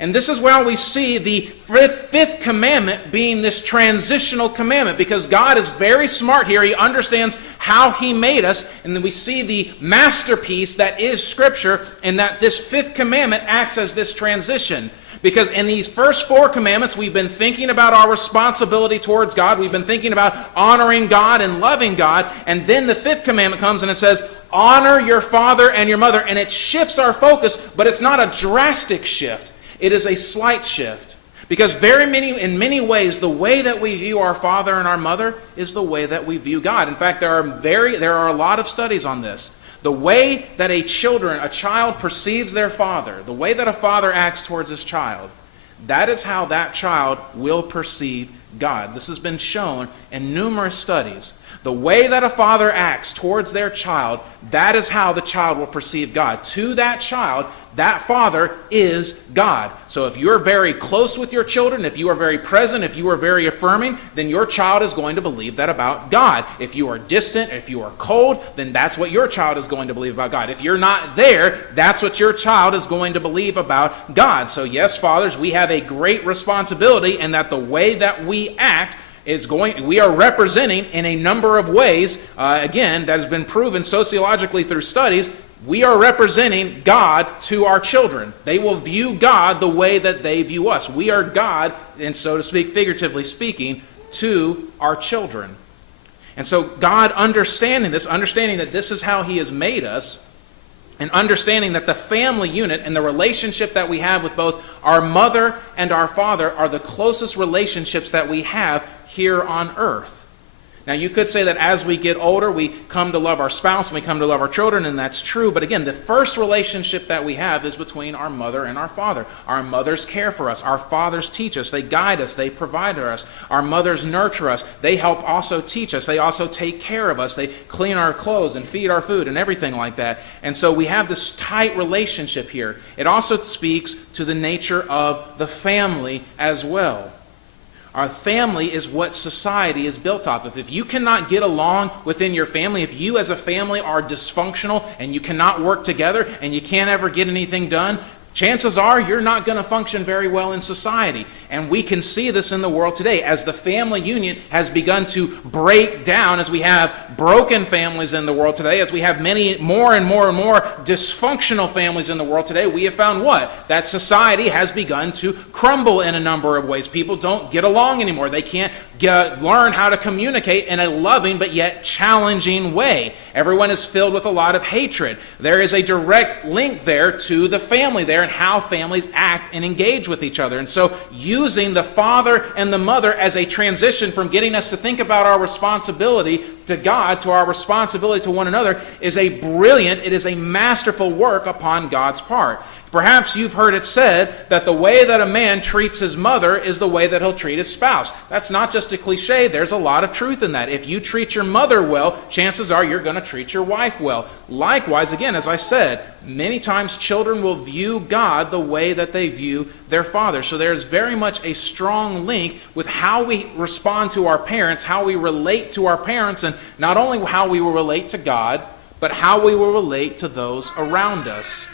And this is where we see the fifth commandment being this transitional commandment, because God is very smart here. He understands how he made us, and then we see the masterpiece that is Scripture, and that this fifth commandment acts as this transition. Because in these first four commandments, we've been thinking about our responsibility towards God. We've been thinking about honoring God and loving God. And then the fifth commandment comes and it says, honor your father and your mother. And it shifts our focus, but it's not a drastic shift. It is a slight shift. Because in many ways, the way that we view our father and our mother is the way that we view God. In fact, there are a lot of studies on this. The way that a child perceives their father, the way that a father acts towards his child, that is how that child will perceive God. This has been shown in numerous studies. The way that a father acts towards their child, that is how the child will perceive God. To that child, that father is God. So if you're very close with your children, if you are very present, if you are very affirming, then your child is going to believe that about God. If you are distant, if you are cold, then that's what your child is going to believe about God. If you're not there, that's what your child is going to believe about God. So yes, fathers, we have a great responsibility, and that the way that we act we are representing in a number of ways, again, that has been proven sociologically through studies. We are representing God to our children. They will view God the way that they view us. We are God, and so to speak, figuratively speaking, to our children. And so God understanding that this is how he has made us, and understanding that the family unit and the relationship that we have with both our mother and our father are the closest relationships that we have here on earth. Now, you could say that as we get older, we come to love our spouse, and we come to love our children, and that's true. But again, the first relationship that we have is between our mother and our father. Our mothers care for us. Our fathers teach us. They guide us. They provide for us. Our mothers nurture us. They help also teach us. They also take care of us. They clean our clothes and feed our food and everything like that. And so we have this tight relationship here. It also speaks to the nature of the family as well. Our family is what society is built off of. If you cannot get along within your family, if you as a family are dysfunctional and you cannot work together and you can't ever get anything done, chances are you're not going to function very well in society. And we can see this in the world today as the family union has begun to break down, as we have broken families in the world today, as we have many more and more dysfunctional families in the world today. We have found what? That society has begun to crumble in a number of ways. People don't get along anymore. They can't learn how to communicate in a loving but yet challenging way. Everyone is filled with a lot of hatred. There is a direct link there to the family there and how families act and engage with each other. And so using the father and the mother as a transition from getting us to think about our responsibility to God to our responsibility to one another is a masterful work upon God's part. Perhaps you've heard it said that the way that a man treats his mother is the way that he'll treat his spouse. That's not just a cliche. There's a lot of truth in that. If you treat your mother well, chances are you're going to treat your wife well. Likewise, again, as I said, many times children will view God the way that they view their father. So there's very much a strong link with how we respond to our parents, how we relate to our parents, and not only how we will relate to God, but how we will relate to those around us.